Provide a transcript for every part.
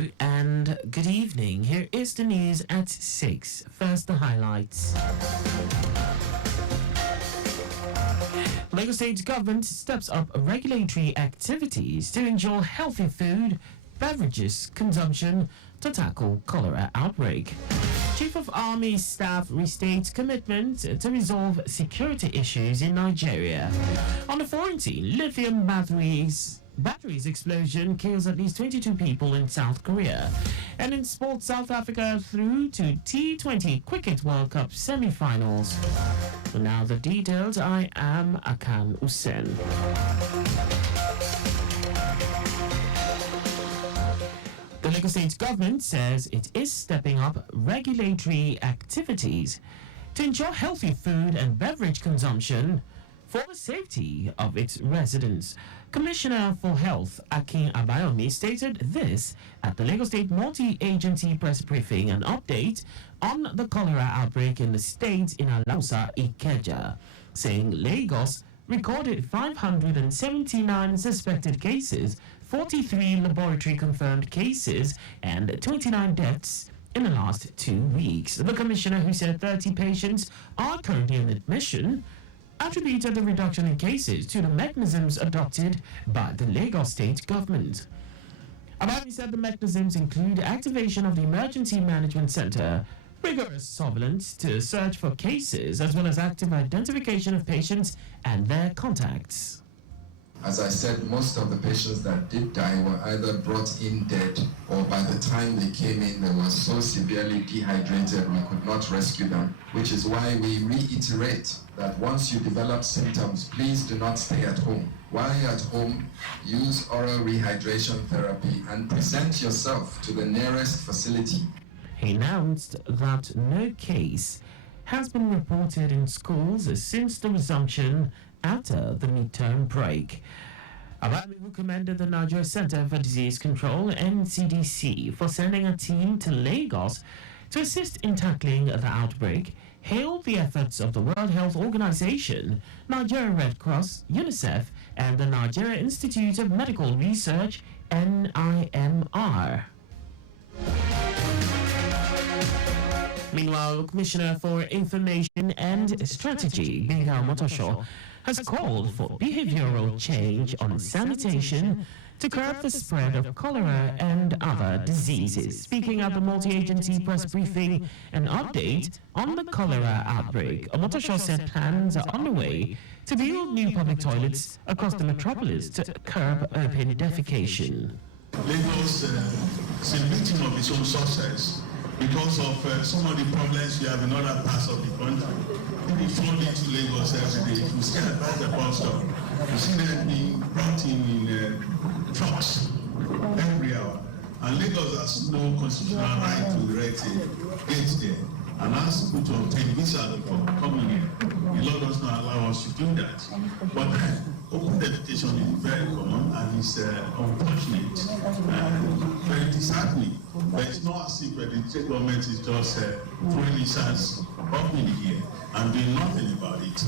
Hello and good evening. Here is the news at 6. First, the highlights. Lagos State government steps up regulatory activities to ensure healthy food, beverages consumption to tackle cholera outbreak. Chief of Army Staff restates commitment to resolve security issues in Nigeria. On the quarantine, lithium batteries explosion kills at least 22 people in South Korea. And in sports, South Africa through to T20 Cricket World Cup semi-finals. Now the details. I am Akan Usen. The Lagos State government says it is stepping up regulatory activities to ensure healthy food and beverage consumption for the safety of its residents. Commissioner for Health Akan Usen stated this at the Lagos State multi-agency press briefing, an update on the cholera outbreak in the state in Alausa, Ikeja, saying Lagos recorded 579 suspected cases, 43 laboratory-confirmed cases, and 29 deaths in the last 2 weeks. The commissioner, who said 30 patients are currently in admission, attributed the reduction in cases to the mechanisms adopted by the Lagos State government. Abami said the mechanisms include activation of the Emergency Management Center, rigorous surveillance to search for cases, as well as active identification of patients and their contacts. As I said, most of the patients that did die were either brought in dead, or by the time they came in, they were so severely dehydrated we could not rescue them, which is why we reiterate that once you develop symptoms, please do not stay at home. While you're at home, use oral rehydration therapy and present yourself to the nearest facility. He announced that no case has been reported in schools since the resumption after the midterm break. Abami, who commended the Nigeria Center for Disease Control, NCDC, for sending a team to Lagos to assist in tackling the outbreak, hailed the efforts of the World Health Organization, Nigeria Red Cross, UNICEF, and the Nigeria Institute of Medical Research, NIMR. Meanwhile, Commissioner for Information and Strategy, Benga Motosho, has called for behavioral change on sanitation to curb the spread of cholera and other diseases. Speaking at the multi-agency press briefing, an update on the cholera outbreak, Motosho said plans are underway to build new public toilets across the metropolis to curb open defecation. Lagos is a victim of its own success because of some of the problems we have in other parts of the country. People flow into Lagos every day. If you stay at the bus stop, you see them being brought in trucks every hour. And Lagos has no constitutional right to erect a gate there and ask people to obtain visa before coming here. The law does not allow us to do that. But open defecation is very common and it's unfortunate and very disheartening. But it's not as if the state government is just throwing its hands up in the air and doing nothing about it.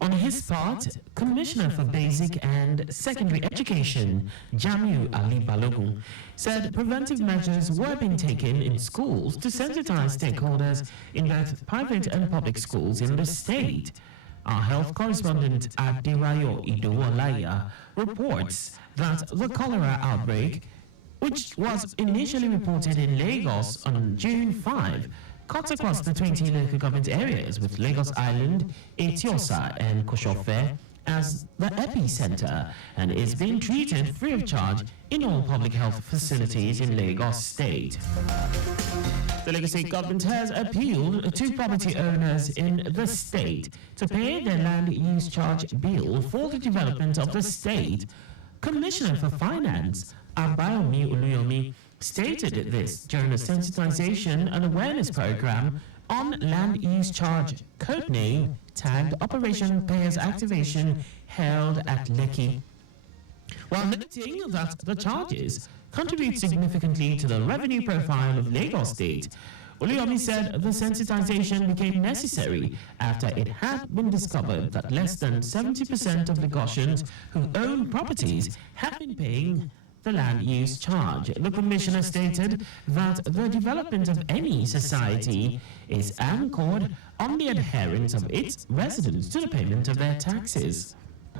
On his part, Commissioner for Basic and Secondary Education, Jamiu Ali Balogun, said preventive measures were being taken in schools to sensitize stakeholders in both private and public schools in the state. Our health correspondent Adirayo Idowolaya reports that the cholera outbreak, which was initially reported in Lagos on June 5, cut across the 20 local government areas, with Lagos Island, Etiosa and Koshofe as the epicenter, and is being treated free of charge in all public health facilities in Lagos State. The Lagos State government has appealed to property owners in the state to pay their land use charge bill for the development of the state. Commissioner for Finance, Abayomi Oluyomi, stated this during a sensitization and awareness program on land use charge, codename tagged Operation Payers Activation, held at Lekki. While noting that the charges contribute significantly to the revenue profile of Lagos State, Oluyomi said the sensitization became necessary after it had been discovered that less than 70% of Lagosians who own properties have been paying the land use charge. The commissioner stated that the development of any society is anchored on the adherence of its residents to the payment of their taxes.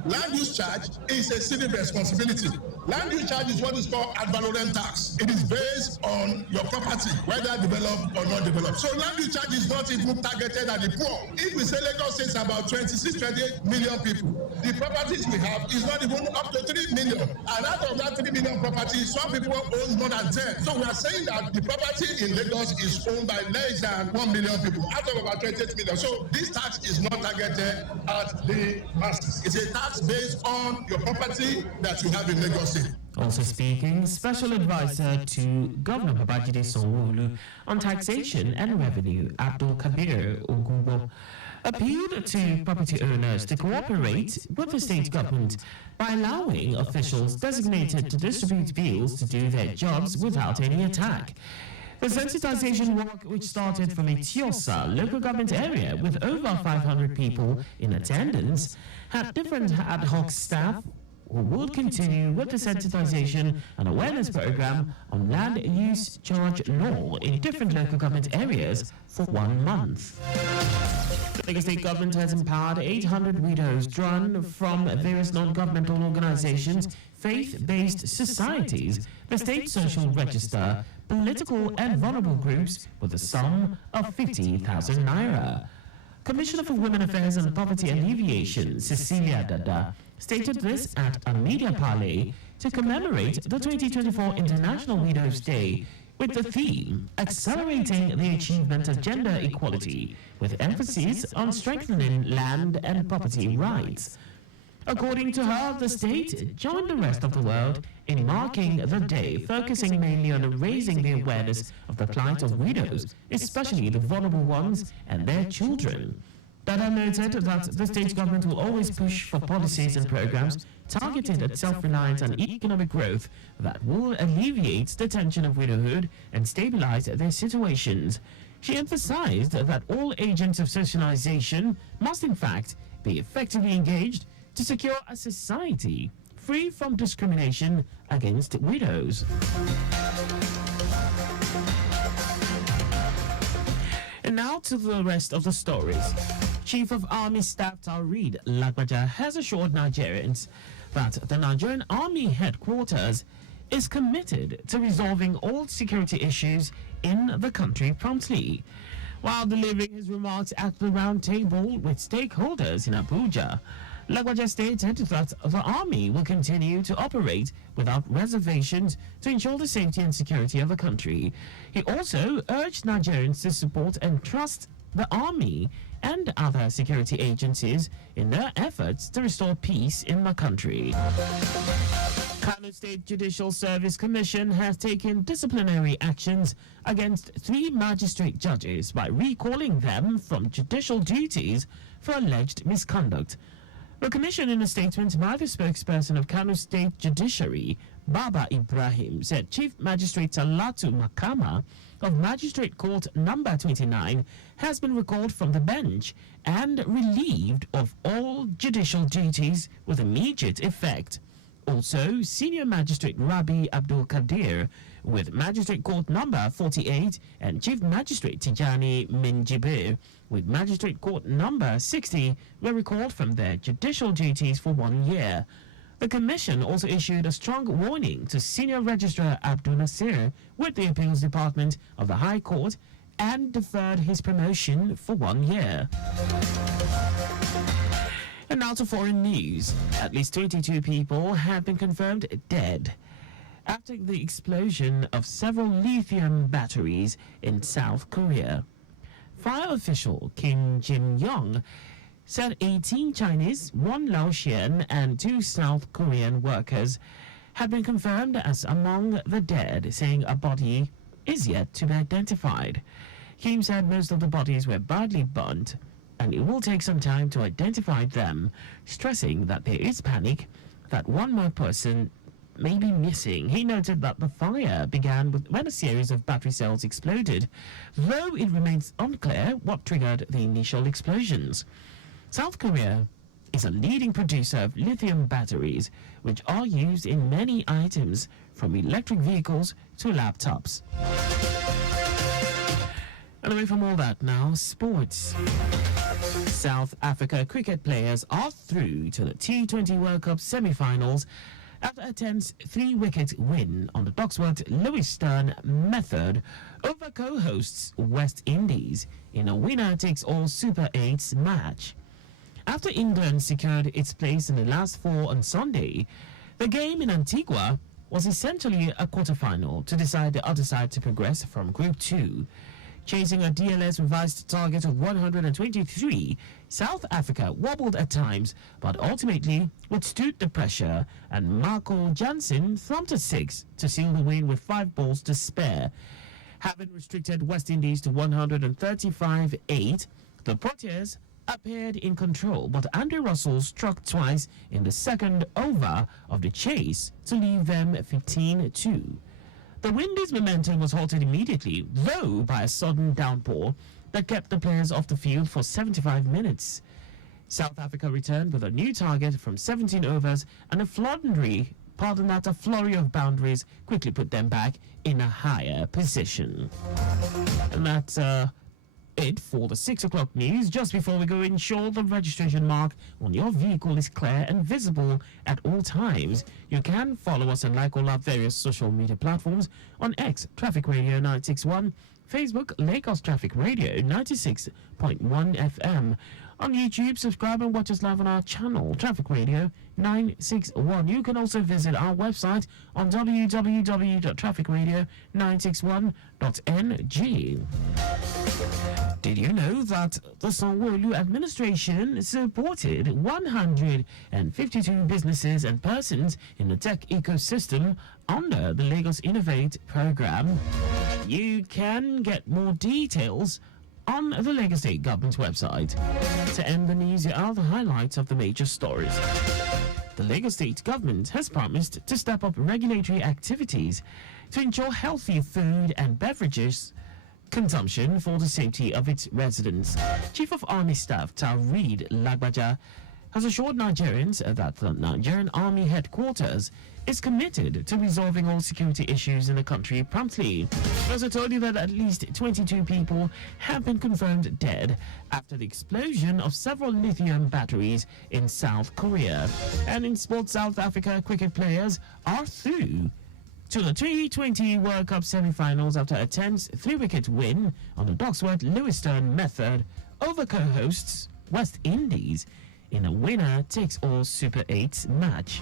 Land use charge is a civic responsibility. Land use charge is what is called ad valorem tax. It is based on your property, whether developed or not developed. So land use charge is not even targeted at the poor. If we say Lagos is about 26, 28 million people, the properties we have is not even up to 3 million. And out of that 3 million properties, some people own more than 10. So we are saying that the property in Lagos is owned by less than 1 million people, out of about 28 million. So this tax is not targeted at the masses. It's a tax based on your property that you have in Lagos State. Also speaking, Special Advisor to Governor Babajide Sanwo-Olu on taxation and revenue, Abdul Kabir Ogunbo, appealed to property owners to cooperate with the state government by allowing officials designated to distribute bills to do their jobs without any attack. The sensitization work, which started from Etiosa local government area with over 500 people in attendance, had different ad hoc staff who would continue with the sensitization and awareness program on land use charge law in different local government areas for 1 month. The Lagos State government has empowered 800 widows drawn from various non-governmental organizations, faith-based societies, the state social register, political and vulnerable groups with a sum of 50,000 naira. Commissioner for Women Affairs and Poverty Alleviation, Cecilia Dada, stated this at a media parley to commemorate the 2024 International Widows' Day with the theme Accelerating the Achievement of Gender Equality, with emphasis on strengthening land and property rights. According to her, the state joined the rest of the world in marking the day, focusing mainly on raising the awareness of the plight of widows, especially the vulnerable ones and their children. Dada noted that the state government will always push for policies and programs targeted at self-reliance and economic growth that will alleviate the tension of widowhood and stabilize their situations. She emphasized that all agents of socialization must in fact be effectively engaged to secure a society free from discrimination against widows. And now to the rest of the stories. Chief of Army Staff Taoreed Lagbaja has assured Nigerians that the Nigerian Army headquarters is committed to resolving all security issues in the country promptly. While delivering his remarks at the round table with stakeholders in Abuja, Lagbaja stated that the Army will continue to operate without reservations to ensure the safety and security of the country. He also urged Nigerians to support and trust the Army and other security agencies in their efforts to restore peace in the country. Kano State Judicial Service Commission has taken disciplinary actions against 3 magistrate judges by recalling them from judicial duties for alleged misconduct. The commission, in a statement by the spokesperson of Kano State Judiciary, Baba Ibrahim, said Chief Magistrate Talatu Makama of Magistrate Court Number 29 has been recalled from the bench and relieved of all judicial duties with immediate effect. Also, Senior Magistrate Rabi Abdul Kadir with Magistrate Court Number 48 and Chief Magistrate Tijani Minjibir with Magistrate Court Number 60 were recalled from their judicial duties for 1 year. The Commission also issued a strong warning to Senior Registrar Abdul Nasir with the Appeals Department of the High Court and deferred his promotion for 1 year. And now to foreign news. At least 22 people have been confirmed dead after the explosion of several lithium batteries in South Korea. Fire official Kim Jin-young said 18 Chinese, 1 Laotian and 2 South Korean workers had been confirmed as among the dead, saying a body is yet to be identified. Kim said most of the bodies were badly burnt and it will take some time to identify them, stressing that there is panic that 1 more person may be missing. He noted that the fire began when a series of battery cells exploded, though it remains unclear what triggered the initial explosions. South Korea is a leading producer of lithium batteries, which are used in many items, from electric vehicles to laptops. And away from all that now, sports. South Africa cricket players are through to the T20 World Cup semi-finals after a tense 3-wicket win on the Doxworth Lewis Stern method over co-hosts West Indies in a winner-takes-all Super 8 match. After England secured its place in the last 4 on Sunday, the game in Antigua was essentially a quarter-final to decide the other side to progress from Group 2. Chasing a DLS revised target of 123, South Africa wobbled at times, but ultimately withstood the pressure, and Marco Jansen thumped a 6 to seal the win with 5 balls to spare. Having restricted West Indies to 135-8, the Proteas appeared in control, but Andy Russell struck twice in the second over of the chase to leave them 15-2. The Windies' momentum was halted immediately, though by a sudden downpour that kept the players off the field for 75 minutes. South Africa returned with a new target from 17 overs, and a flurry of boundaries quickly put them back in a higher position. And that's it for the 6 o'clock news. Just before we go, ensure the registration mark on your vehicle is clear and visible at all times. You can follow us and like all our various social media platforms on X, Traffic Radio 961, Facebook, Lagos Traffic Radio 96.1 FM. On YouTube, subscribe and watch us live on our channel, Traffic Radio 961. You can also visit our website on www.trafficradio961.ng. Did you know that the Sanwo-Olu administration supported 152 businesses and persons in the tech ecosystem under the Lagos Innovate program? You can get more details on the Lagos State Government's website. To end the news, here are the highlights of the major stories. The Lagos State Government has promised to step up regulatory activities to ensure healthy food and beverages consumption for the safety of its residents. Chief of Army Staff Taoreed Lagbaja has assured Nigerians that the Nigerian Army headquarters is committed to resolving all security issues in the country promptly. He also told you that at least 22 people have been confirmed dead after the explosion of several lithium batteries in South Korea. And in sports, South Africa cricket players are through to the T20 World Cup semi-finals after a tense 3-wicket win on the Doxworth Lewis Stern method over co-hosts West Indies in a winner-takes-all Super 8 match.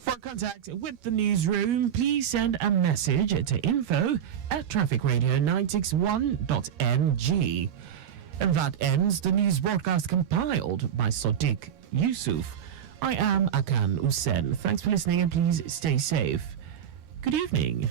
For contact with the newsroom, please send a message to info@trafficradio961.ng. And that ends the news broadcast compiled by Sadiq Yusuf. I am Akan Usen. Thanks for listening and please stay safe. Good evening.